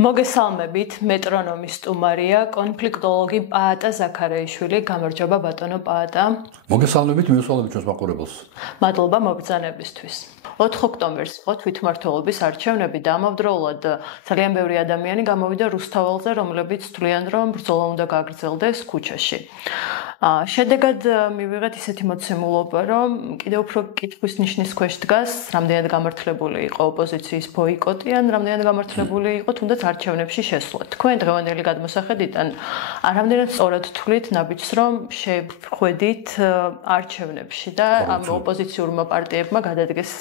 მოგესალმებით, მეტრონომის სტუმარია, კონფლიქტოლოგი პაატა ზაქარაიშვილი, გამარჯობა ბატონო პაატა. მოგესალმებით, მიუსვალებით ჩვენს მაყურებელს. მადლობა მობრძანებისთვის. 4 ოქტომბერს იყო თვითმმართველობის არჩევნები და ამავდროულად ძალიან ბევრი ადამიანი გამოვიდა რუსთაველზე, რომლებიც თვლიან, რომ ბრძოლა უნდა გაგრძელდეს ქუჩაში. შედეგად მივიღეთ ისეთი მოცემულობა, რომ კიდევ უფრო კითხვის ნიშნის ქვეშ დგას, რამდენად გამართლებული იყო ოპოზიციის ბოიკოტი, ან რამდენად გამართლებული იყო თუნდაც არჩევნებში შესვლა. თქვენ დღევანდელი გადმოსახედიდან რამდენად სწორად თვლით ნაბიჯს, რომ შეხვედით არჩევნებში და ამ ოპოზიციურმა პარტიებმა გადადგეს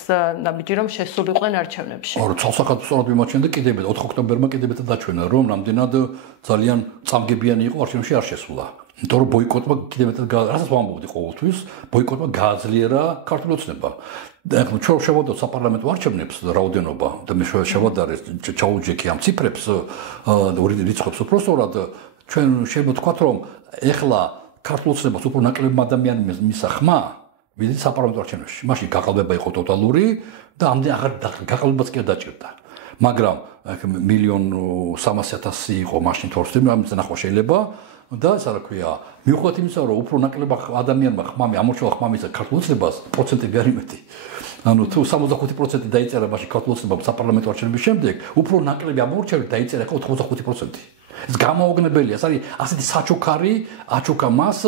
ნაბიჯი, რომ შესულიყვნენ არჩევნებში. ცალსახად სწორად ვიმაჩნია და კიდევ 4 ოქტომბერმა კიდევ მეტად დაჩვენა, რომ რამდენად ძალიან წამგებიანი იყო არჩევნებში არ შესვლა. იმიტომ რომ ბოიკოტმა კიდევ მეტად რასაც ვამბობდი ყოველთვის, ბოიკოტმა გააძლიერა ქართული ოცნება. ახლა ჩვენ შევადაროთ საპარლამენტო არჩევნებს რაოდენობა და მე შევადარეთ ჩაუჯექი ამ ციფრებს ორი რიცხვებს უფრო სწორად ჩვენ შემოვთქვათ რომ ახლა ქართული ოცნებას უფრო ნაკლები ადამიანი მისცა ხმა ვიდრე საპარლამენტო არჩევნებში. მაშინ გაყალბება იყო ტოტალური და ამდენ აღარ გაყალბებაც კი არ დაჭირდა. მაგრამ 1,300,000 იყო მაშინ თორსტემ ამის ნახვა შეიძლება და რა ქვია, მიუხედავად იმისა, რომ უფრო ნაკლებად ადამიანმა ხმამი ამორჩევა ხმამის ქართულ ოცნებას, პროცენტები არ იმეთი. ანუ თუ 65% დაიწერა მაშინ ქართულ ოცნებამ საპარლამენტო არჩევნების შემდეგ, უფრო ნაკლები ამორჩევით დაიწერა 85%. ეს გამოუგნებელია, ეს არის ასეთი საჩუქარი, აჩუქა მას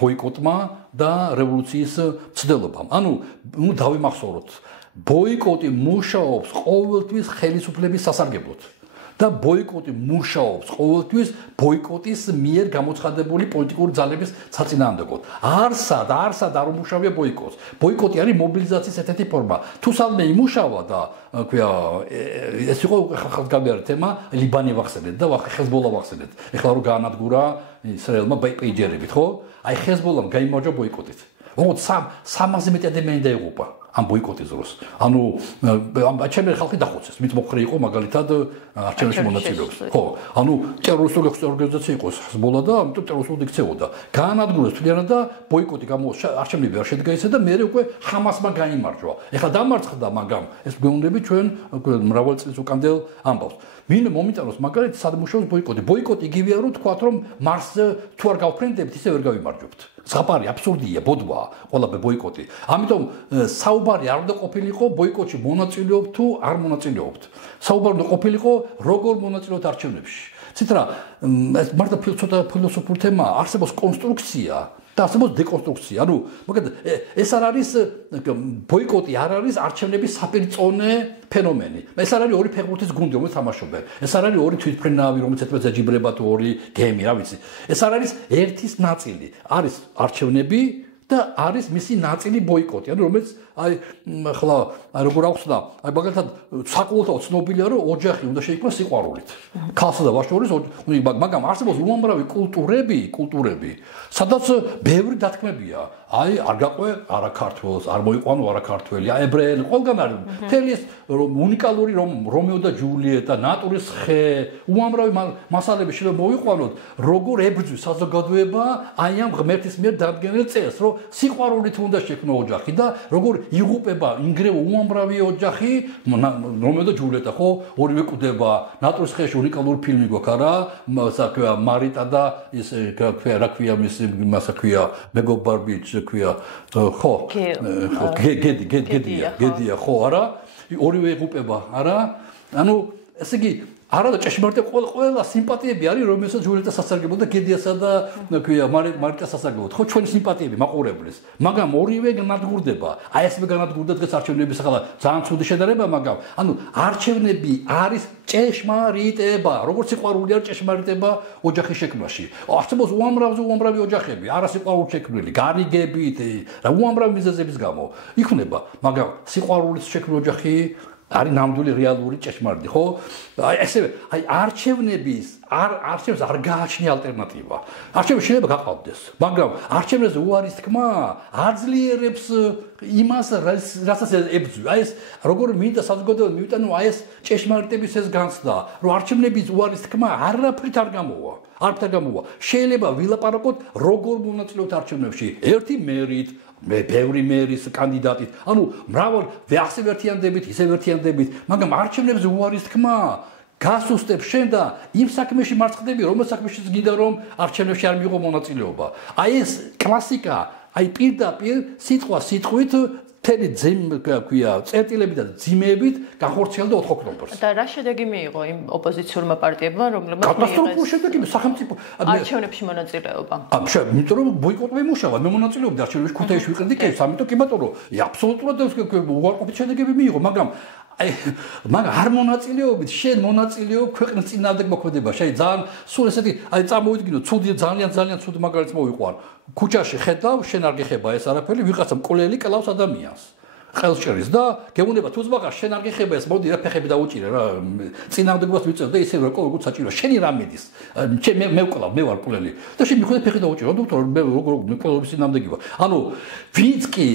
ბოიკოტმა და რევოლუციის მცდელობამ. ანუ დავიმახსოვროთ, ბოიკოტი მუშაობს ყოველთვის ხელისუფლების სასარგებლოდ. და ბოიკოტი მუშაობს ყოველთვის ბოიკოტის მიერ გამოცხადებული პოლიტიკური ძალების საწინააღმდეგოდ. არსად არ უმუშავია ბოიკოტს. ბოიკოტი არის მობილიზაციის ერთ-ერთი ფორმა. თუ სამე იმუშავა და ქვია ეს იყო ხალხგამიარი თემა, ლიბანი ვახსენეთ და ხეზბოლა ვახსენეთ. ეხლა რო გაანადგურა ისრაელმა პეიჯერებით, ხო? აი ხეზბოლამ გაიმარჯვა ბოიკოტით. ოღონდ 300 მეტი ადამიანი დაიღუპა. ამ ბოიკოტის დროს. ანუ ჩემი ხალხი დახოცეს, მით მოხრე იყო მაგალითად არჩევნებში მონაწილეობს. ხო, ანუ ტერორისტული ორგანიზაცია იყო ხეზბოლა და ამიტომ ტერორისტულად იქცეოდა. გაანადგურეს თლიანად და ბოიკოტი არჩევნები არ შედგაისა და მე უკვე ჰამასმა გაიმარჯვა. ეხლა დამარცხდა, მაგრამ ეს გვეუბნები ჩვენ მრავალი წლის უკამდელ ამბავს. ვინ მომიტანოს მაგალითად სად მუშაობს ბოიკოტი? ბოიკოტი იგივეა რომ თქვათ რომ მარსზე თუ არ გავფრენდებთ, ისე ვერ გავიმარჯვებთ. ზღაპარი აბსურდია, ბოდვაა ყველა ბოიკოტი. ამიტომ საუბარი არ უნდა ყოფილიყო ბოიკოტში მონაწილეობ თუ არ მონაწილეობთ. საუბარი უნდა ყოფილიყო როგორ მონაწილეობთ არჩევნებში. ცითრა ეს მარტო ფილოსოფიური თემაა, არსებობს კონსტრუქცია და არსებობს დეკონსტრუქცია. ანუ მაგალითად ეს არ არის ბოიკოტი არ არის არჩევნების საპირწონე ფენომენი. ეს არ არის ორი ფეხბურთის გუნდი, რომელიც თამაშობენ. ეს არ არის ორი თვითმფრინავი, რომელიც ერთმანეთს ეჯიბრება თუ ორი გემი, რა ვიცი. ეს არ არის ერთის ნაწილი. არის არჩევნები და არის მისი ნაწილი ბოიკოტი. ანუ რომელიც აი ახლა როგორ ახსნა, აი მაგალითად საკულტო ცნობილია რომ ოჯახი უნდა შეიქმნას სიყვარულით. ქალსა და ვაჟს შორის, მაგრამ არსებობს უამრავი კულტურები, სადაც ბევრი დათქმებია. აი არ გაყვე არა ქართველს, არ მოიყვანო არა ქართველი, აი ებრაელი, ყველგან არის. მთელი ეს უნიკალური რომეო და ჯულიეტა, ნატურის ხე, უამრავი მასალები შეიძლება მოიყვანოთ, როგორ ებრძვის საზოგადოება აი ამ ღმერთის მიერ დადგენილ წესს, რომ სიყვარულით უნდა შექმნო ოჯახი და როგორ იღუპება ინგრევა უამრავი ოჯახი, რომეო და ჯულიეტა, ხო? ორივე კვდება, ნატურის ხეში უნიკალური ფილმი გვაქვს, არა? საქმეა მარიტა და ის რა ქვია მასა ქვია მეგობარი ქვია ხო გედია ხო არა ორივე იღუპება არა ანუ ესე იგი არა და ჭეშმარიტი ყველა სიმპათიები არის რომელსაც ჯულიეტას სასარგებლო და გედიასა და ქვია მარიტას სასარგებლო ხო ჩვენი სიმპათიები მაყურებლის მაგრამ ორივე განადგურდება აი ეს განადგურდა დღეს არჩევნების ახლა ძალიან ცუდი შედარება მაგრამ ანუ არჩევნები არის ჭეშმარიტება როგორც სიყვარული არის ჭეშმარიტება ოჯახის შექმნაში არსებობს უამრავი ოჯახები არასიყვარულით შექმნილი გარიგებით რა უამრავი მიზეზების გამო იქნება მაგრამ სიყვარულით შექმნილი ოჯახი არის ნამდვილი რეალური ჭეშმარიტი, ხო? აი ესე აი არჩევნებს არ გააჩნია ალტერნატივა. არჩევნები შეიძლება გაყავდეს, მაგრამ არჩევნებზე უარის თქმა აძლიერებს იმას, რასაც ებრძვი. აი ეს როგორ მინდა საზოგადოება მივიტანო აი ეს ჭეშმარიტების ეს განცდა, რომ არჩევნების უარის თქმა არაფრით არ გამოვა. შეიძლება ვილაპარაკოთ როგორ მონაწილეობთ არჩევნებში. ერთი მერით ბევრი მერის კანდიდატით. ანუ მრავალ ასე ვერთიანდებით, ისე ვერთიანდებით, მაგრამ არჩევნებზე უარის თქმა გასუსტებ შენ და იმ საქმეში მარცხდები, რომელ საქმეშიც გინდა რომ არჩევნებში არ მიიღო მონაწილეობა. აი ეს კლასიკა, აი პირდაპირ სიტყვით თელი ქვია წერტილები და ძიმეებით განხორციელდა 4 ოქტომბერს. და რა შედეგი მიიღო იმ ოპოზიციურმა პარტიებმა, რომლებმაც კატასტროფული შედეგი სახელმწიფო არჩევნებში მონაწილეობა. იმიტომ რომ ბოიკოტი იმუშავა, მე მონაწილეობდი არჩევნებში ქუთაისში ვიყენდი კეფს, ამიტომ კი ბატონო, აბსოლუტურად უარყოფით შედეგები მიიღო, მაგრამ არ მონაწილეობით, შენ მონაწილეობ ქვეყნის წინააღმდეგ მოქმედება, შენ ძალიან სულ ესეთი, აი წარმოვიდგინო, ცუდი ძალიან ცუდი მაგალითს მოვიყვან. ქუჩაში ხედავ, შენ არ გეხება ეს არაფერი, ვიღაცა მკვლელი კლავს ადამიანს. ხელს ჭერის და გეუბნება თუ ზბაღა შენ არ გეხება ეს, მოდი რა ფეხები დაუჭირე რა. წინააღმდეგობას ვიწევ და ისე როგორ საჭირო, შენი რა მიდის? მე ვკლავ, მე ვარ მკვლელი. და შენ მიხვდე ფეხი დაუჭირო, დოქტორ, მე როგორ მკვლელობის წინააღმდეგი ვარ. ანუ ვინც კი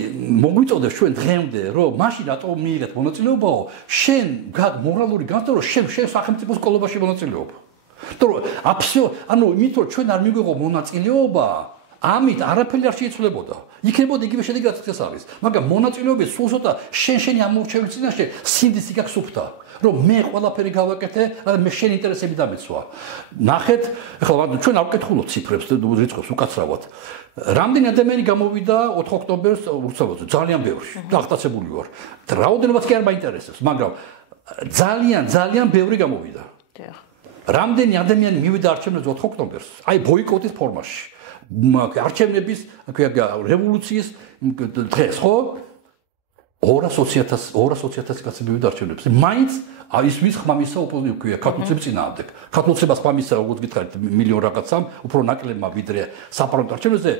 მოგვიწოდებს ჩვენ დღემდე, რომ მაშინ რატომ მიიღეთ მონაწილეობაო, შენ მორალური განცდა რომ შენ სახელმწიფოს კოლობაში მონაწილეობ. იმიტომ რომ იმიტომ რომ ჩვენ არ მიგვიღო მონაწილეობა ამით არაფერი არ შეიცვლებოდა. იქნებოდა იგივე შედეგი რაც ეს არის. მაგრამ მონაწილეობის სულ ცოტა შენი ამორჩევის წინაშე სინდისი გაქვს სუფთა. რომ მე ყველაფერი გავაკეთე, მე შენ ინტერესები დამეცვა. ნახეთ, ახლა ჩვენ არ ვკითხულობთ ციფრებს და რიცხვებს უკაცრავად. რამდენი ადამიანი გამოვიდა 4 ოქტომბერს ურთიერთობაზე? ძალიან ბევრი. დახტაცებული ვარ. რაოდენობაც კი არ მაინტერესებს, მაგრამ ძალიან ბევრი გამოვიდა. რამდენი ადამიანი მივიდა არჩევნებზე 4 ოქტომბერს? აი ბოიკოტის ფორმაში. არჩევნების რევოლუციის დღეს ხო 200,000 კაცი მივიდა არჩევნებზე. მაინც ის ვის ხმამისა ოპოზიცია ქართულების წინააღმდეგ. ქართულების ხმამისა როგორც გითხარით მილიონ რაღაცამ უფრო ნაკლებმა ვიდრე საპარლამენტო არჩევნებზე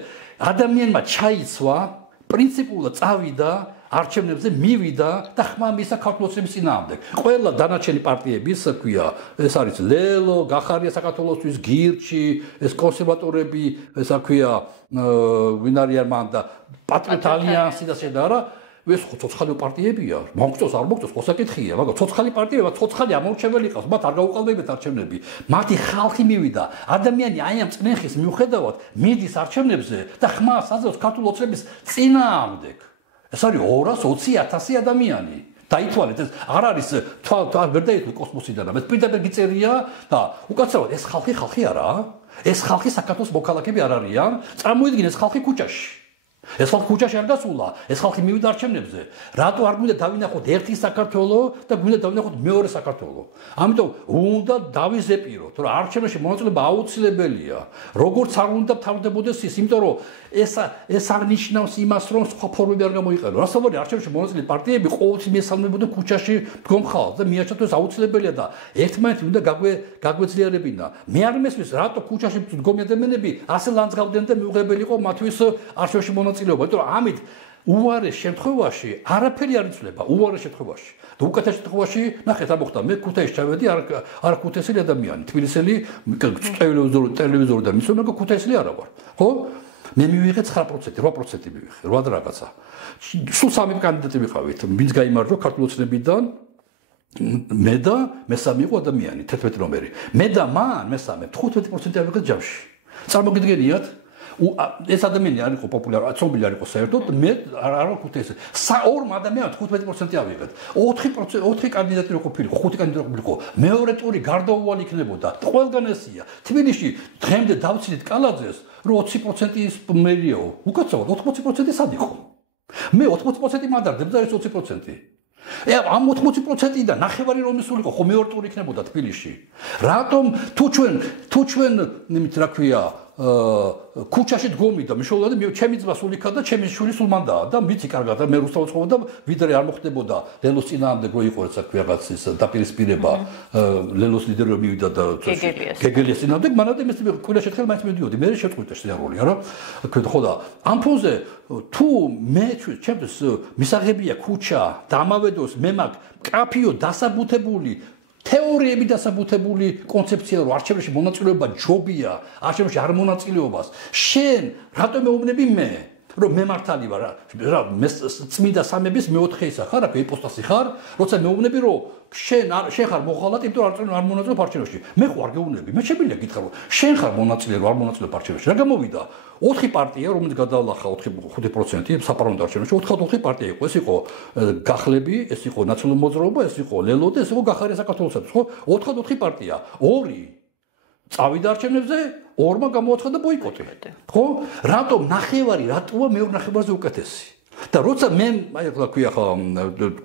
ადამიანმა ჩაიცვა პრინციპულად წავიდა არჩევნებზე მივიდა და ხმამისა ქართულების წინააღმდეგ. ყველა დანარჩენი პარტიების ქვია ეს არის ლელო, გახარია საქართველოსთვის, გირჩი, ეს კონსერვატორები, ესა ქვია ვინ არიან მან და პატრიოტ ალიანსი და შედარა ეს ცოცხალი პარტიებია. მოგწოს არ მოგწოს მოსაკითხია, მაგრამ ცოცხალი პარტიებია, ცოცხალი ამორჩეველი ყავს, მათ არ გაუყალბებთ არჩევნები. მათი ხალხი მივიდა. ადამიანი აი ამ წნეხის მიუხედავად მიდის არჩევნებზე და ხმას აძლევს ქართულ ოცნების წინააღმდეგ. ეს არის 220,000 ადამიანი. დაითვალეთ, ეს არ არის თვალ ვერ დაითვალე კოსმოსიდან, ეს პირდაპირ გიწერია და უკაცრავად ეს ხალხი არაა? ეს ხალხი საქართველოს მოქალაქეები არ არიან? წარმოიდგინე ეს ხალხი ქუჩაში. ეს ხალხი ქუჩაში არ გასულა, ეს ხალხი მივიდა არჩევნებზე. რატო არ გვინდა დავინახოთ ერთი საქართველო და გვინდა დავინახოთ მეორე საქართველო? ამიტომ უნდა დავიზეპიროთ, რომ არჩევნებში მონაწილეობა აუცილებელია. როგორც არ უნდა თავდებოდეს ის, იმიტომ რომ ეს აღნიშნავს იმას, რომ სხვა ფორმები არ გამოიყენო. რასაც არჩევნებში მონაწილე პარტიები ყოველთვის მიესალმებოდნენ ქუჩაში დგომ ხალხს და მიაჩნდათ ეს აუცილებელია და ერთმანეთი უნდა გაგვეძლიერებინა. მე არ მესმის, რატო ქუჩაში დგომი ადამიანები ასე ლანძღავდნენ და მიუღებელი იყო მათთვის არჩევნებში მონაწილეობა. იმიტომ რომ ამით უარეს შემთხვევაში არაფერი არ იცვლება, უარეს შემთხვევაში. და უკეთეს შემთხვევაში, ნახეთ რა მოხდა, მე ქუთაისში ჩავედი, არ ქუთაისელი ადამიანი, თბილისელი, ტელევიზორიდან მისვენ, მაგრამ ქუთაისელი არა ვარ. ხო? მე მივიღე 9%, 8% მივიღე, 8 რაღაცა. სულ 3 კანდიდატი ვიყავით, ვინც გაიმარჯვა ქართულ ოცნებიდან მე და მესამე იყო ადამიანი, 11 ნომერი. მე და მან მესამე 15% ავიღეთ ჯამში. წარმოგიდგენიათ? ეს ადამიანი არ იყო პოპულარი, ცნობილი არ იყო საერთოდ, მე არ ვქუთ ეს. ორ ადამიანს 15% ავიღეთ. 4 კანდიდატი რო ყოფილიყო, 5 კანდიდატი ყოფილიყო. მეორე ტური გარდაუვალი იქნებოდა. ყველგან ესია. თბილისში დღემდე დავცილეთ კალაძეს, რომ 20%-ის მერიაო. უკაცრავად 80% სად იყო? მე 80% მანდარდებ და ეს 20%. ამ 80%-დან ნახევარი რომ ისულიყო, ხო მეორე ტური იქნებოდა თბილისში. რატომ თუ ჩვენ იმით რა ქვია ქუჩაში დგომი და მშობლად ჩემი ძმა სულ იქა და ჩემი შვილი სულ მანდაა და ვიცი კარგად და მე რუსთავად ცხოვრობ და ვიდრე არ მოხდებოდა ლელოს წინააღმდეგ რო იყო რაცა ქვია რაღაც ის დაპირისპირება ლელოს ლიდერი რომ მივიდა და გეგელიას წინააღმდეგ მანამდე მე ყველა შეთხელ მაინც მივდიოდი მე შეწყვიტა სიარული არა ხო და ამ ფონზე თუ მე ჩემთვის მისაღებია ქუჩა და ამავე დროს მე მაგ კაფიო დასაბუთებული თეორიები დასაბუთებული კონცეფცია რომ არჩევნებში მონაწილეობა ჯობია, არჩევნებში არ მონაწილეობას. შენ რატომ მეუბნები მე? რომ მე მართალი ვარ რა მე წმინდა სამების მეოთხე ისა ხარ აქ იპოსტასი ხარ როცა მეუბნები რომ შენ ხარ მოხალატ იმიტომ არ მონაწილე არჩევნებში მე ხო არ გეუბნები მე შემიძლია გითხრა რომ შენ ხარ მონაწილე რომ არ მონაწილე არჩევნებში რა გამოვიდა 4 პარტია რომელიც გადაალახა 5% საპარლამენტო არჩევნებში 4 პარტია იყო ეს იყო გახლები ეს იყო ნაციონალური მოძრაობა ეს იყო ლელო და ეს იყო გახარია საქართველოსათვის ხო 4 პარტია 2 წავიდა არჩევნებზე 2-მა გამოაცხადა ბოიკოტი ხო რატომ ნახევარი რატოა მეორე ნახევარზე უკეთესი და როცა მე აი რა ქვია ხა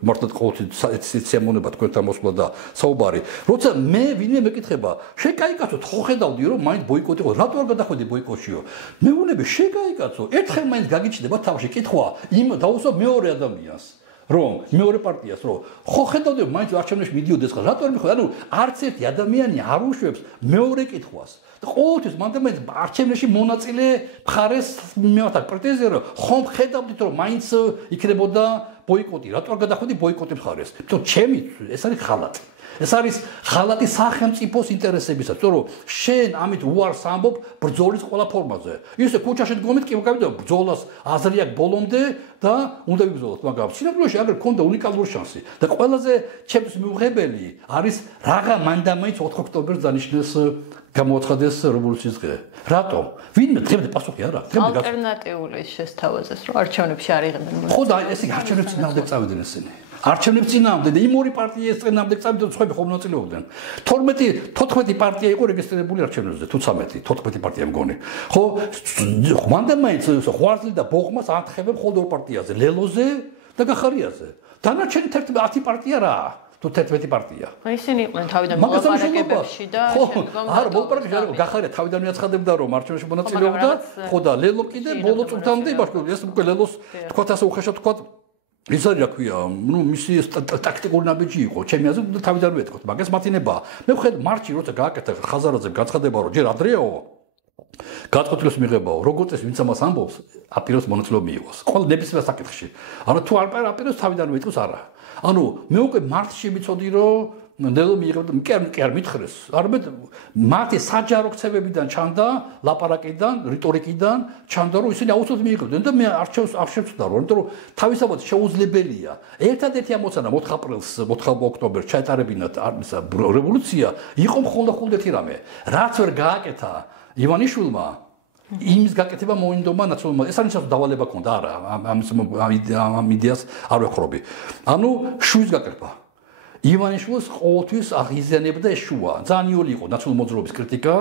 მართლაც ყოველთვის სიამონება თქვენთან მოსვლა და საუბარი როცა მე ვინმე მეკითხება შეკაიკაცოთ ხო ხედავდი რომ მაინც ბოიკოტი იყო რატო არ გადახვედი ბოიკოტშიო მე ვუნები შეკაიკაცო ერთხელ მაინც გაგიჩნდება თავში კითხვა იმ დაუსვა მეორე ადამიანს რომ მეორე პარტიას რომ ხო ხედავდი მაინც არჩევნებში მიდიოდეს ხა რატო არ მიხო ანუ არც ერთი ადამიანი არ უშვებს მეორე კითხვას და ყოველთვის მანდ არჩევნებში მონაწილე მხარეს მეოთარ პრეტენზია რომ ხომ ხედავდით რომ მაინც იქნებოდა ბოიკოტი რატო არ გადახვედი ბოიკოტის მხარეს თუმცა ჩემი ეს არის ხალატი ეს არის ხალატი სახელმწიფოს ინტერესებისა თორე შენ ამით უარს ამბობ ბრძოლის ყველა ფორმაზე ისე ქუჩაში დგომით კი გავიდა ბრძოლას აზრი აქვს ბოლომდე და უნდა ვიბრძოლოთ მაგრამ სინამდვილეში აგერ ქონდა უნიკალური შანსი და ყველაზე ჩემს მიუღებელი არის რაღა მანდამაიც 4 ოქტომბერს დანიშნეს გამოაცხადეს რევოლუციის დღე რატომ ვინმე დღემდე პასუხი არა ალტერნატიული შესთავაზეს რომ არჩევნებში არ იღებენ ხო და ეს არჩევნებში წინააღმდეგ წავიდნენ ესენი არჩევნებს წინააღმდეგ და იმ ორი პარტიის წინააღმდეგ წავიდნენ სხვები ხომ მონაწილეობდნენ 14 პარტია იყო რეგისტრირებული არჩევნებზე თუ 14 პარტია მგონი ხო მანდამაიც ხვარზლი და ბოღმას ათხოვენ მხოლოდ ორ პარტიაზე ლელოზე და გახარიაზე დანარჩენი 10 პარტია რა თუ 11 პარტია. აი ისინი იყვნენ თავიდან მოლაპარაკებებში და შემდგომ არა მოლაპარაკებებში არა გახარია თავიდან მიაცხადებდა რომ არჩევნებში მონაწილეობდა ხო და ლელო კიდე ბოლო წუთამდე იმაშკო ეს უკვე ლელოს თქვათ ასე უხეშად თქვათ ის არის რა ქვია ნუ მისი ტაქტიკური ნაბიჯი იყო ჩემი აზრით და თავიდან ვეთქვათ მაგას მათინებაა მე ვხედ მარჩი როცა გააკეთა ხაზარაძემ გაცხადება რომ ჯერ ადრეაო გადაწყვეტილებას მიიღებაო როგორც ეს ვინც ამას ამბობს აპიროს მონაწილეობა მიიღოს ყოველ ნებისმიერ საკითხში არა თუ არ აპიროს თავიდან ვეთქოს არა ანუ მე უკვე მარტში ვიცოდი რომ ნელო მიიღებდა კი არ მითხრეს არამედ მათი საჯარო ქცევებიდან ჩანდა ლაპარაკიდან რიტორიკიდან ჩანდა რომ ისინი აუცილებლად მიიღებდნენ და მე არჩევს არ შევწდა რომ იმიტომ რომ თავისთავად შეუძლებელია ერთადერთი ამოცანა 4 აპრილს 4 ოქტომბერს ჩაეტარებინათ რევოლუცია იყო მხოლოდ ერთი რამე რაც ვერ გააკეთა ივანიშვილმა იმის გაკეთება მოინდომა ნაციონალურმა ეს არის დავალება ქონდა არა ამ იდეას არ ვეხრობი ანუ შუის გაკეთება ივანიშვილს ყოველთვის აღიზიანებდა ეს შუა ძალიან იოლი იყო ნაციონალური მოძრაობის კრიტიკა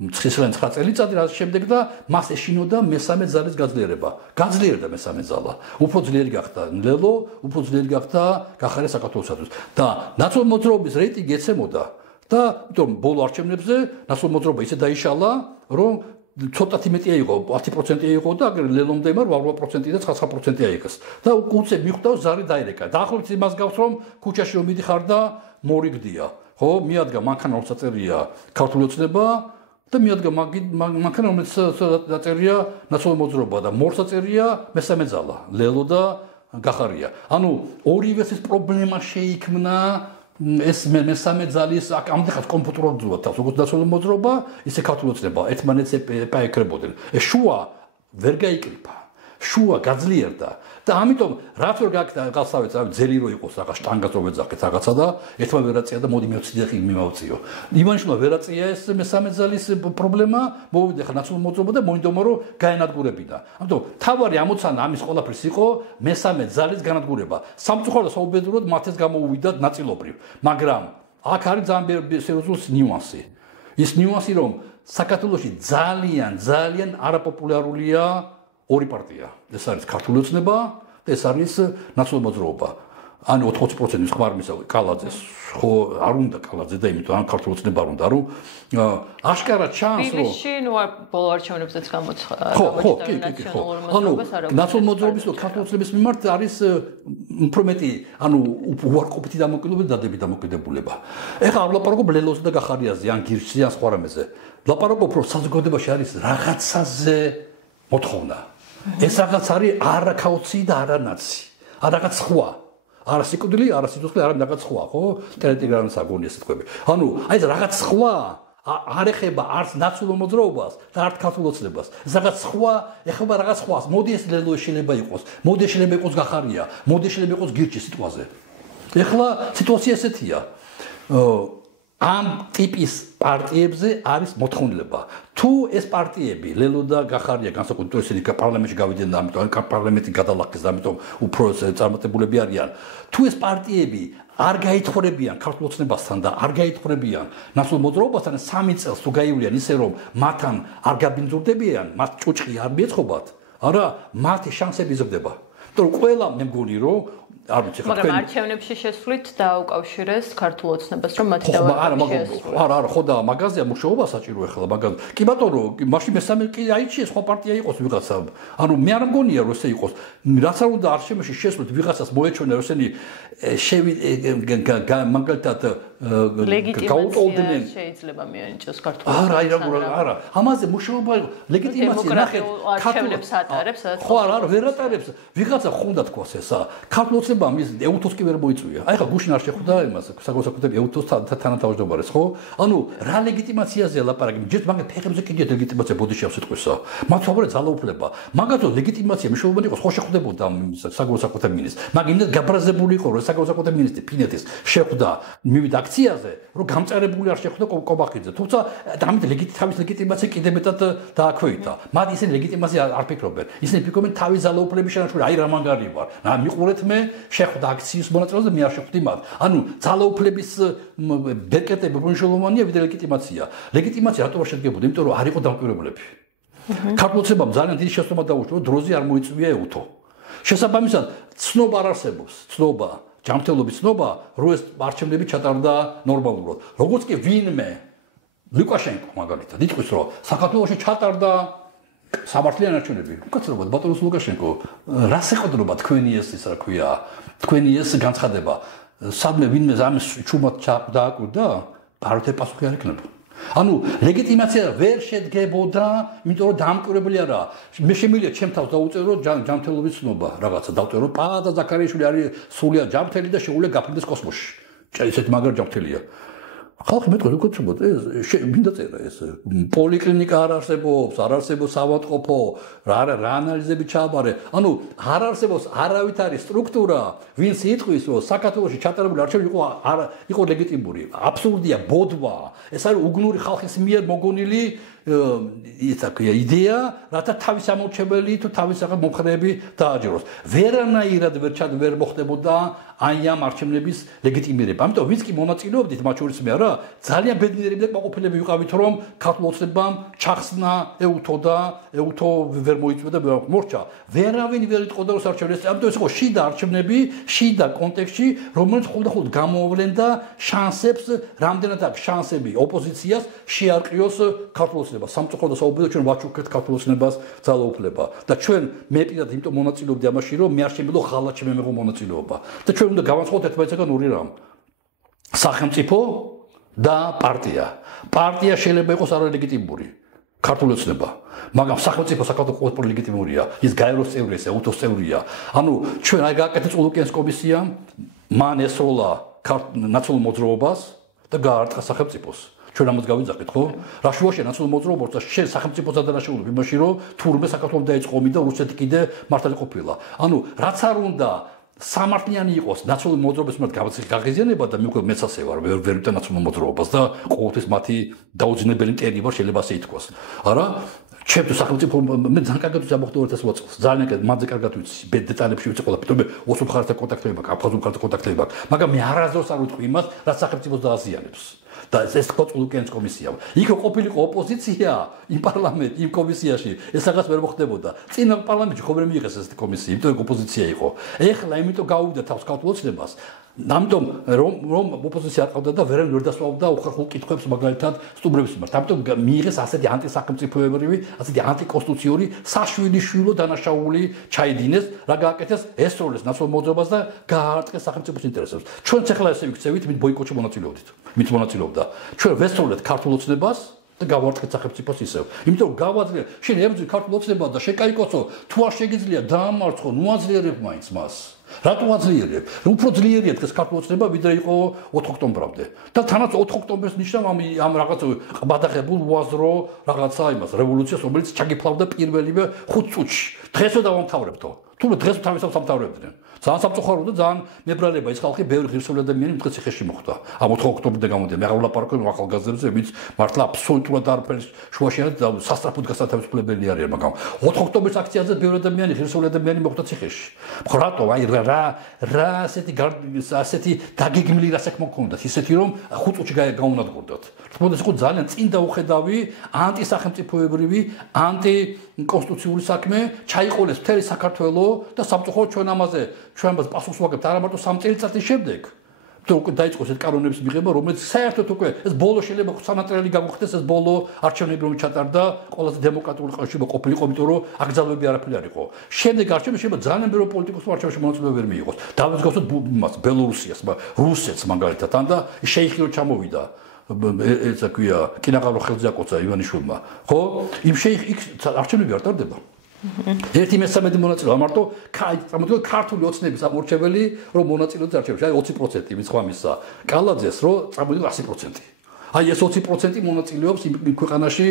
9 წელიწადი რაც შემდეგ და მას ეშინოდა მესამე ძალის გაძლიერება გაძლიერდა მესამე ძალა უფრო ძლიერი გახდა ლელო უფრო ძლიერი გახდა გახარია საქართველოსათვის და ნაციონალური მოძრაობის რეიტინგი ეცემოდა და იმიტომ ბოლო არჩევნებზე ნაციონალური მოძრაობა ისე დაიშალა რომ ცოტათი მეტია იყო 10% იყო და ლელომდე იმარ 8% და 9% აიღეს და უკუცე მიხვდა ზარი დაირეკა დაახლოებით იმას გავს რომ ქუჩაში რომ მიდიხარ და მორიგდია ხო მიადგა მანქანა რომ საწერია ქართული ოცნება და მიადგა მანქანა რომ საწერია ნაციონალური მოძრაობა და მორსაწერია მესამე ძალა ლელო და გახარია ანუ ორივეს ეს პრობლემა შეიქმნა ეს მესამე ძალის ამდენად კომპიუტერულად ძუათ თავს როგორც ნაციონალური მოძრაობა ისე ქართული ოცნება ერთმანეთს ეპაეკრებოდნენ ეს შუა ვერ გაიკრიფა შუა გაძლიერდა და ამიტომ რაც ვერ გააკეთა გასავეც ძელი რო იყოს რაღაც შტანგაც რო ვეძახეთ რაღაცა და ერთმა ვერაწია და მოდი მეოციდე ხი მიმავწიო ივანიშვილმა ვერაწია ეს მესამე ძალის პრობლემა მოვიდა ხა ნაციონალური მოძრაობა და მოინდომა რომ გაენადგურებინა ამიტომ თავარი ამოცანა ამის ყველაფრის იყო მესამე ძალის განადგურება სამწუხაროდ საუბედუროდ მათეს გამოუვიდათ ნაწილობრივ მაგრამ აქ არის ძალიან სერიოზული ნიუანსი ის ნიუანსი რომ საქართველოში ძალიან არაპოპულარულია ორი პარტია ეს არის ქართული ოცნება და ეს არის ნაციონალური მოძრაობა ანუ 80% ხმარმისა კალაძეს ხო არ უნდა კალაძე და იმიტომ ან ქართული ოცნება არ უნდა რომ აშკარა ჩანს რომ თბილისში ნუ ბოლო არჩევნებზეც გამოჩნდა ანუ ნაციონალური მოძრაობის და ქართული ოცნების მიმართ არის უფრო მეტი ანუ უარყოფითი დამოკიდებულება ეხლა არ ვლაპარაკობ ლელოზე და გახარიაზე ან გირჩზე ან სხვა რამეზე ვლაპარაკობ რომ საზოგადოებაში არის რაღაცაზე მოთხოვნა ეს რაღაც არის არა ქაოცი და არა ნაცი არა რაღაც სხვა არა სიკვდილი არა სიცოცხლე არა რაღაც სხვა ხო ტელეტელეგრამის აგონია სიტყვები ანუ აი ეს რაღაც სხვა არ ეხება არც ნაცნობ მოძრაობას და არც ქართულ ოცნებას. რაღაც სხვა ეხება რაღაც სხვას. მოდი ეს ლელო შეიძლება იყოს. მოდი შეიძლება იყოს გახარია. მოდი შეიძლება იყოს გირჩი სიტყვაზე. ეხლა სიტუაცია ესეთია. ამ ტიპის პარტიებზე არის მოთხოვნილება. თუ ეს პარტიები ლელო და გახარია განსაკუთრებით ისინი პარლამენტში გავიდნენ, ამიტომ პარლამენტი გადალახეს, ამიტომ უფრო წარმატებულები არიან. თუ ეს პარტიები არ გაითხრებიან ქართულ ოცნებასთან და არ გაითხრებიან ნაცნობ მოძრაობასთან 3 წელს თუ გაივლიან ისე რომ მათთან არ გაბინძურდებიან, მათ ჭუჭყი არ მიეწყობათ, არა, მათი შანსები იზრდება. იმიტომ რომ ყველა მე მგონი რომ არ ვიცი ხა მაგრამ არჩევნებში შესვლით დაუკავშირეს ქართულ ოცნებას რომ მათი დავარქვი არა ხო და მაგაზია მუშაობა საჭირო ახლა მაგაზ კი ბატონო მაშინ მესამე კი აიჩიეს სხვა პარტია იყოს ვიღაცა ანუ მე არ მგონია რომ ესე იყოს რაც არ უნდა არჩევნებში შესვლით ვიღაცას მოეჩვენა რომ ესენი მაგალითად ლეგიტიმაცია შეიძლება მიანიჭოს ქართულ არა ამაზე მუშაობა ლეგიტიმაცია ნახეთ არჩევნებს ატარებს ხო არა ვერ ატარებს ვიღაცა ხუნდა თქვას ესა ქართულ ოცნებამ ის ეუთოს კი ვერ მოიწვია აი ხა გუშინ არ შეხვდა იმას საკუთრებად ეუთოს თანათავმჯდომარეს ხო ანუ რა ლეგიტიმაციაზეა ლაპარაკი ჯერ მაგ ფეხებზე კიდე ლეგიტიმაცია ბოდიში ავსიტყვისა მათ ვაბარე ძალაუფლება მაგათო ლეგიტიმაცია მნიშვნელოვანი იყოს ხო შეხვდებოდა საკუთრებად მინისტრი მაგ იმდენ გაბრაზებული იყო რომ საკუთრებად მინისტრი ფინეთის შეხვდა მივიდა აქციაზე რომ გამწერებული არ შეხვდა კობახიძე თუმცა ამით თავის ლეგიტიმაცია კიდე მეტად დააქვეითა მათ ისინი ლეგიტიმაცია არ ფიქრობენ ისინი ფიქრობენ თავის ძალაუფლების შენარჩუნება აი რა მაგარი ვარ რა მიყურეთ მე შეხვდა აქციის მონაწილეზე მე არ შეხვდი მათ ანუ ძალაუფლების ბეკეტები მნიშვნელოვანია ვიდრე ლეგიტიმაცია ლეგიტიმაცია რატო არ შედგებოდა იმიტომ რომ არ იყო დამკვირვებლები ქართულ ოცნებამ ძალიან დიდი შეცდომა დაუშვა რომ დროზე არ მოიწვია ეუთო შესაბამისად ცნობა არ არსებობს ცნობა ჯანმრთელობის ცნობა რომ ეს არჩევნები ჩატარდა ნორმალურად როგორც კი ვინმე ლუკაშენკო მაგალითად იტყვის რომ საქართველოში ჩატარდა სამართლიანი არჩევნები უკაცრავად ბატონოს ლუკაშენკო რას ეყოდება თქვენი ეს რა ქვია თქვენი ეს განცხადება სადმე ვინმე ამის ჩუმად დააკვირდა ბაროთე პასუხი არ ექნება ანუ ლეგიტიმაცია ვერ შედგებოდა იმიტომ რომ დამკვირვებელი არა მე შემიძლია ჩემ თავს დაუწერო ჯანმრთელობის ცნობა რაღაცა დავწერო პადა ზაქარიაშვილი არის სრულიად ჯანმრთელი და შეუძლია გაფრინდეს კოსმოსში ესეთ მაგარ ჯანმრთელია ხალხი მეტყვი უკეთებოდ ეს მინდა წერა ეს პოლიკლინიკა არ არსებობს საავადმყოფო რა ანალიზები ჩააბარე ანუ არ არსებობს არავითარი სტრუქტურა ვინც იტყვის რომ საქართველოში ჩატარებული არჩევნები იყო ლეგიტიმური აბსურდია ბოდვა ეს არის უგნური ხალხის მიერ მოგონილი იდეა რათა თავის ამორჩეველი თუ თავის რაღაც მომხრეები დააჯეროს ვერანაირად ვერ მოხდებოდა აი ამ არჩევნების ლეგიტიმირება ამიტომ ვინც კი მონაწილეობდით მათ შორის მე არა ძალიან ბედნიერები და კმაყოფილები ვიყავით რომ ქართულ ოცნებამ ჩახსნა ეუთო ვერ მოიწვია და მორჩა ვერავინ ვერ იტყოდა რომ არჩევნებს ამიტომ ეს იყო შიდა არჩევნები შიდა კონტექსტში რომელიც ხოლმე გამოავლენდა შანსებს რამდენად აქვს შანსები ოპოზიციას შეარყიოს ქართულ ოცნებას სამწუხაროდ საუბედო ჩვენ ვაჩუქეთ ქართულ ოცნებას ძალაუფლება და ჩვენ მე პირადად იმიტომ მონაწილეობდი ამაში რომ მე არ შემიძლია ღალატში მე მეღო მონაწილეობა და ჩვენ უნდა გავანცხოთ ერთმანეთსაგან ორი რამ სახელმწიფო და პარტია შეიძლება იყოს არალეგიტიმური ქართული ოცნება მაგრამ სახელმწიფო საკუთარ ლეგიტიმურია ის გაეროს წევრია ეუთოს წევრია ანუ ჩვენ აი გააკეთეთ წულუკიანის კომისიამ მან ესროლა ნაცნობ მოძრაობას და გაარტყა სახელმწიფოს ჩვენ ამას გავიძახეთ ხო რა შუაშია ნაცნობ მოძრაობას და შენ სახელმწიფოს ადანაშაულობ იმაში რომ თურმე საქართველოს დაიწყო ომი და რუსეთი კიდე მართალი ყოფილა ანუ რაც არ უნდა სამართლიანი იყოს ნაცნობ მოძრაობის მიმართ გაღიზიანება და მე უკვე მეცასე ვარ ვერ ვიტან ნაცნობ მოძრაობას და ყოველთვის მათი დაუძინებელი მტერი ვარ შეიძლება ასე ითქვას არა ჩემთვის სახელმწიფო მე ძალიან კარგად ვამოხდა 2020 წელს ძალიან კარგად მანძე კარგად ვიცი დეტალებში ვიცი ყველა თუმცა ოსურ მხარეთან კონტაქტები მაქვს აფხაზურ მხარეთან კონტაქტები მაქვს მაგრამ მე არასდროს არ ვიტყვი იმას რაც სახელმწიფოს დააზიანებს და ეს კოწულუკიანის კომისია იქ ყოფილიყო ოპოზიცია იმ პარლამენტ იმ კომისიაში ეს რაღაც ვერ მოხდებოდა წინა პარლამენტში ხომ ვერ მიიღეს ეს კომისია იმიტომ ოპოზიცია იყო ეხლა იმიტომ გაუვიდა თავს ქართულ ოცნებას ამიტომ რომ ოპოზიცია ყავდა და ვერ დასვავდა უხერხულ კითხვებს მაგალითად სტუმრების მიმართ ამიტომ მიიღეს ასეთი ანტისახელმწიფოებრივი ასეთი ანტიკონსტიტუციური საშვილიშვილო დანაშაული ჩაიდინეს რა გააკეთეს ესროლეს ნაცნობ მოძრაობას და გაარტყეს სახელმწიფოს ინტერესებს ჩვენც ახლა ესე ვიქცევით მით ბოიკოტში მონაწილეობდით მით მონაწილეობდა ჩვენ ვესროლეთ ქართულ ოცნებას და გავარცხეთ სახელმწიფოს ისევ. იმიტომ რომ გავაძლიერე, შენ ებრძვი ქართულ ოცნებად და შეკაიკოცო, თუ არ შეგიძლია დაამარცხო, ნუ აძლიერებ მაინც მას. რატო აძლიერებ? უფრო ძლიერია დღეს ქართულ ოცნება, ვიდრე იყო 4 ოქტომბრამდე. და თანაც 4 ოქტომბერს ნიშნავ ამ რაღაც ყბადაღებულ უაზრო რაღაცა იმას, რევოლუციას, რომელიც ჩაგიფლავდა პირველივე 5 წუთში. დღესო დავამთავრებთო. თუმცა დღეს თავისთავად სამთავრებდნენ. ძალიან სამწუხარო და ძალიან მებრალება ის ხალხი ბევრი ღირსეული ადამიანი დღეს ციხეში მოხვდა. ამ 4 ოქტომბრამდე გამოდია. მე აღვლაპარაკობ ახალგაზრდებზე, ვინც მართლა აბსოლუტურად არაფერი შუაში არის და სასწრაფოდ გასათავისუფლებელი არიან, მაგრამ 4 ოქტომბრის აქციაზე ბევრი ადამიანი ღირსეული ადამიანი მოხვდა ციხეში. ხო რატო? აი რა ასეთი დაგეგმილი რასაქმო გქონდათ, ისეთი რომ 5 წუთში გაუნადგურდათ. თქონდეს იყო ძალიან წინ დაუხედავი, ანტისახელმწიფოებრივი, ანტიკონსტიტუციური საქმე, ჩაიყოლეს მთელი საქართველო და სამწუხაროდ ჩვენ ამაზე პასუხს ვაგებთ არა მარტო 3 წელიწადის შემდეგ. თუ უკვე დაიწყოს ეს კანონების მიღება, რომელიც საერთოდ უკვე ეს ბოლო შეიძლება სანატრელი გაგვხდეს ეს ბოლო არჩევნები რომ ჩატარდა, ყველაზე დემოკრატიული ყურშიბა ყოფილიყო, იმიტომ რომ აგზალვები არაფერი არ იყო. შემდეგ არჩევნებში შეიძლება ძალიან ბევრი პოლიტიკოსი არჩევნებში მონაწილეობა ვერ მიიღოს. დავიწყოთ იმას ბელორუსიას, რუსეთს მაგალითად, ან და შეიხი რო ჩამოვიდა. ეცა ქვია, კინაღალო ხელზე აკოცა ივანიშვილმა. ხო? იმ შეიხი არჩევნები არ ტარდება. ერთი მესამედი მონაწილე მარტო წარმოგიდგენთ ქართული ოცნების ამორჩეველი რომ მონაწილეობს არჩევნებში აი 20% მის ხვამისა კალაძეს რომ წარმოგიდგენთ 100%. აი ეს 20% მონაწილეობს იმ ქვეყანაში,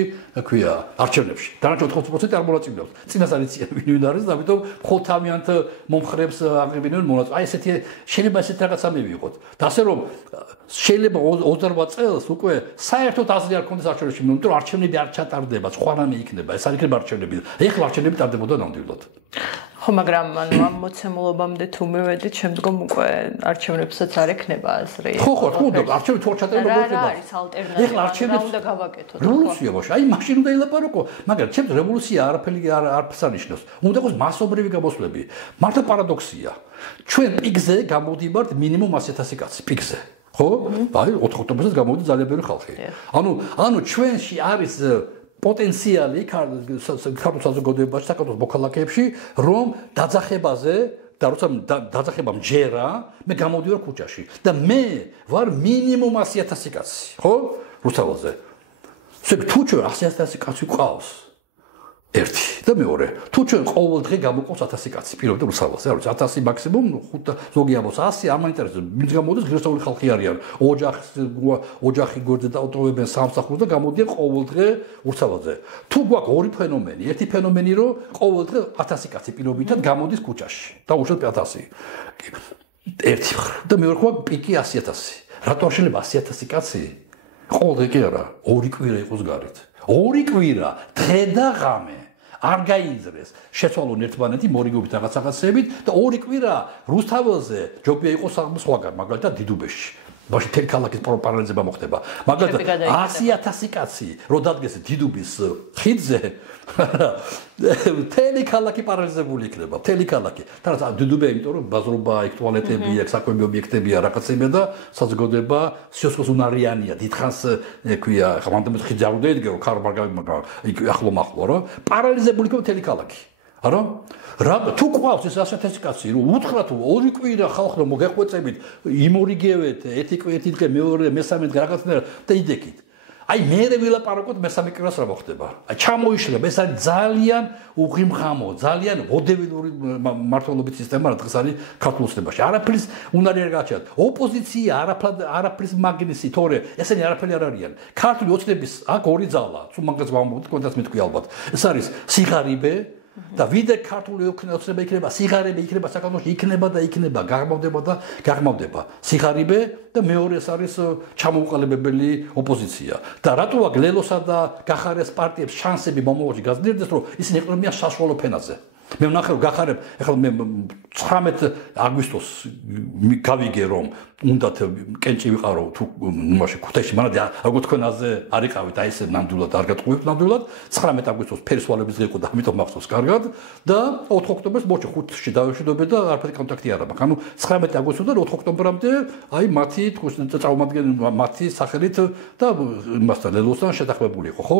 ქვია, არჩევნებში. დანარჩენ 80% არ მონაწილეობს. წინასწარ იციან ვინ არის და ამიტომ მხოლოდ თავიანთ მომხრებს აღებინებენ მონაწილეობას. აი ესეთი შეიძლება ესეთი რაღაცა მივიღოთ. და ასე რომ შეიძლება 28 წელს უკვე საერთოდ აზრი არ ქონდეს არჩევნებში, იმიტომ რომ არჩევნები არ ჩატარდება, სხვა რამე იქნება. ეს არ იქნება არჩევნები. ეხლა არჩევნები ტარდებოდა ნამდვილად. ხო, მაგრამ ამ მოცემულობამდე თუ მივედით, შემდგომ უკვე არჩევნებსაც არ ექნება აზრი. ხო, არჩევნები თუ არ ჩატარდება, რა არის ალტერნატივა? ეხლა არჩევნებს უნდა გავაკეთოთ. რევოლუცია ბაშა, აი მაშინ უნდა ელაპარაკო, მაგრამ ჩემს რევოლუცია არაფერი არც არნიშნავს. უნდა იყოს მასობრივი გამოსვლები. მართლა პარადოქსია. ჩვენ პიკზე გამოვდივართ მინიმუმ 100,000 კაცი პიკზე. ხო? აი 4 ოქტომბერს გამოვიდა ძალიან ბევრი ხალხი. ანუ ჩვენში არის პოტენციალი ქართულ საზოგადოებაში, საქართველოს მოქალაქეებში, რომ დაძახებაზე და როცა დაძახება მჯერა, მე გამოვდივარ ქუჩაში და მე ვარ მინიმუმ 100,000 კაცი, ხო? რუსთაველზე. თუ ჩვენ 100,000 კაცი ყავს ერთი და მეორე, თუ ჩვენ ყოველ დღე გამოყავს 1000 კაცი, პირობთ რუსთაველზე, არ ვიცი 1000 მაქსიმუმ, 5 ზოგი ამბობს 100, ამ აინტერესებს, ვინც გამოდის ღირსეული ხალხი არიან, ოჯახი გვერდზე დაუტოვებენ სამსახურს და გამოდიან ყოველ დღე რუსთაველზე. თუ გვაქვს ორი ფენომენი, ერთი ფენომენი რომ ყოველ დღე 1000 კაცი პირობითად გამოდის ქუჩაში და უშუალოდ 1000. ერთი და მეორე გვაქვს პიკი 100,000. რატო არ შეიძლება 100,000 კაცი? ყოველ დღე კი არა, ორი კვირა იყოს გარეთ. ორი კვირა, დღე და ღამე არ გაიძრეს. შეცვალონ ერთმანეთი მორიგობით რაღაცებით და ორი კვირა რუსთაველზე ჯობია იყოს სხვაგან, მაგალითად დიდუბეში. მაშინ თელი ქალაქის პარალიზება მოხდება. მაგალითად 100,000 კაცი რო დადგეს დიდუბის ხიდზე, თელი ქალაქი პარალიზებული იქნება, თელი ქალაქი. თანაც დიდუბე, იმიტომ რომ ბაზრობა, იქ ტუალეტები, აქ საკვები ობიექტებია, რაღაცებია და საზოგადოება სიოსქოს უნარიანია. დიდხანს ქვია, ხმამდე ხიდზე არ უნდა ედგერო, მაგრამ იქ ახლო-მახლო, რა. პარალიზებული იქნება თელი ქალაქი. არა? რა თუ ყავს ეს 100,000 კაცი, რომ უთხრათ ორი კვირა ხალხო მოგეხვეწებით, იმორიგევეთ, ერთი დღე, მეორე, მესამე დღე რაღაცნაირად და იდექით. აი მე ვილაპარაკოთ მესამე კვირას რა მოხდება. აი ჩამოიშლება, ეს არის ძალიან უღიმღამო, ძალიან ოდევილური მართლობითი სისტემა, რა დღეს არის ქართულ ოცნებაში. არაფრის უნარი არ გააჩნიათ. ოპოზიცია არაფრის მაგნისი, თორე ესენი არაფერი არ არიან. ქართული ოცნების აქ ორი ძალა, თუ მაგას ვამბობთ, კონდაც მეთქვი ალბათ. ეს არის სიღარიბე და ვიდრე ქართული ოცნება იქნება, სიღარიბე იქნება საქართველოში, იქნება, გაღმავდება. სიღარიბე და მეორე ეს არის ჩამოუყალიბებელი ოპოზიცია. და რატო აქ ლელოსა და გახარეს პარტიებს შანსები მომავალში გაზრდიდეს, რომ ისინი ეყრდნობიან საშუალო ფენაზე. მე ვნახე რომ გახარებ, ეხლა მე 19 აგვისტოს გავიგე რომ უნდათ კენჭი ვიყარო თუ მაშინ ქუთაისში მანამდე როგორ თქვენაზე არ იყავით, აი ესე ნამდვილად არ გატყუებთ ნამდვილად 19 აგვისტოს ფერისვალების დღე იყო და ამიტომ მახსოვს კარგად და 4 ოქტომბერს მოჩი 5-ში დავეშვიდობე და არაფერი კონტაქტი არ აქვს. ანუ 19 აგვისტოსიდან 4 ოქტომბრამდე აი მათი წარმომადგენელი მათი სახელით და იმასთან ლელოსთან შეთანხმებული იყო, ხო?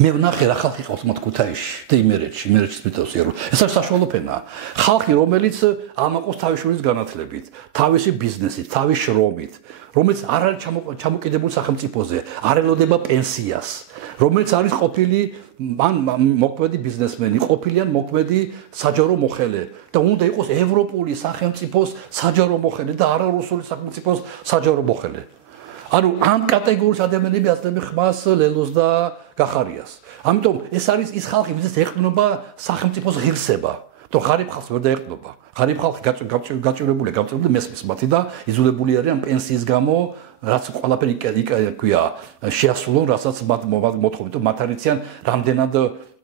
მე ვნახე რა ხალხი ყავს მათ ქუთაისში და იმერეთში მიწევს ეროვნულ. ეს არის საშუალო ფენა. ხალხი, რომელიც ამაყობს თავის შვილის განათლებით, თავისი ბიზნესით, თავის შრომით, რომელიც არ არის ჩამოკიდებული სახელმწიფოზე, არ ელოდება პენსიას, რომელიც არის ყოფილი ან მოქმედი ბიზნესმენი, ყოფილი ან მოქმედი საჯარო მოხელე და უნდა იყოს ევროპული სახელმწიფოს საჯარო მოხელე და არა რუსული სახელმწიფოს საჯარო მოხელე. ანუ ამ კატეგორიის ადამიანები აცნებენ ხმას, ლელოს და გახარიას. ამიტომ ეს არის ის ხალხი, ვისაც ეყრდნობა სახელმწიფოს ღირსება. თუ ღარიბ ხალხს ვერ დაეყრდნობა. ღარიბ ხალხი გაჭირებულია მესმის მათი და იზოლებული არიან პენსიის გამო, რაც ყველაფერი ქვია შეასრულონ, რასაც მოთხოვენ, თუ მათ არიციან რამდენად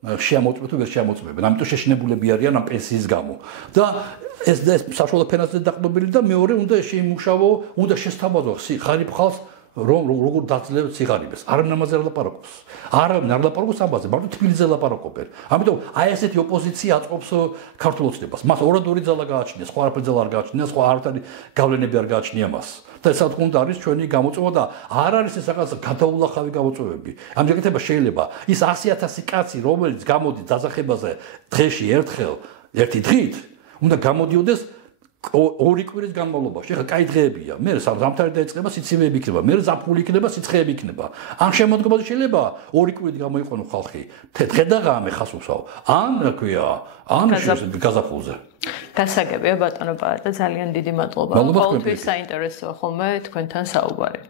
შეამოწმებენ თუ ვერ შეამოწმებენ. ამიტომ შეშინებულები არიან ამ პენსიის გამო. და ეს საშუალო ფენაზე დაყრდნობილი და მეორე უნდა შეიმუშავო, უნდა შესთავაზო ღარიბ ხალხს როგორ დაძლევს სიღარიბეს. არავინ ამაზე არ ლაპარაკობს. არავინ არ ლაპარაკობს ამაზე, მარტო თბილისზე ლაპარაკობენ. ამიტომ აი ესეთი ოპოზიცია აწყობს ქართულ ოცნებას. მას ორადორი ძალა გააჩნია, სხვა არაფერი ძალა არ გააჩნია, სხვა არათარი გავლენები არ გააჩნია მას. და ეს თქო უნდა არის ჩვენი გამოწვევა და არ არის ეს რაღაც გადაულახავი გამოწვევები. ამჯერად შეიძლება ის 100,000 კაცი, რომელიც გამოდის დასახებაზე დღეში ერთხელ, ერთი დღით, უნდა გამოდიოდეს ორი კვირის განმავლობაში. ხა კაი დღეებია. მე ზამთარი დაიწყება, სიცივეები იქნება, მე ზაფხული იქნება, სიცხეები იქნება. ან შემოდგომაზე შეიძლება ორი კვირით გამოიყენო ხალხი. დღე და ღამე ხას უსაო. ან რა ქვია, ან გაზაფხულზე. გასაგებია ბატონო პაატა, ძალიან დიდი მადლობა. ყოველთვის საინტერესოა ხოლმე თქვენთან საუბარი.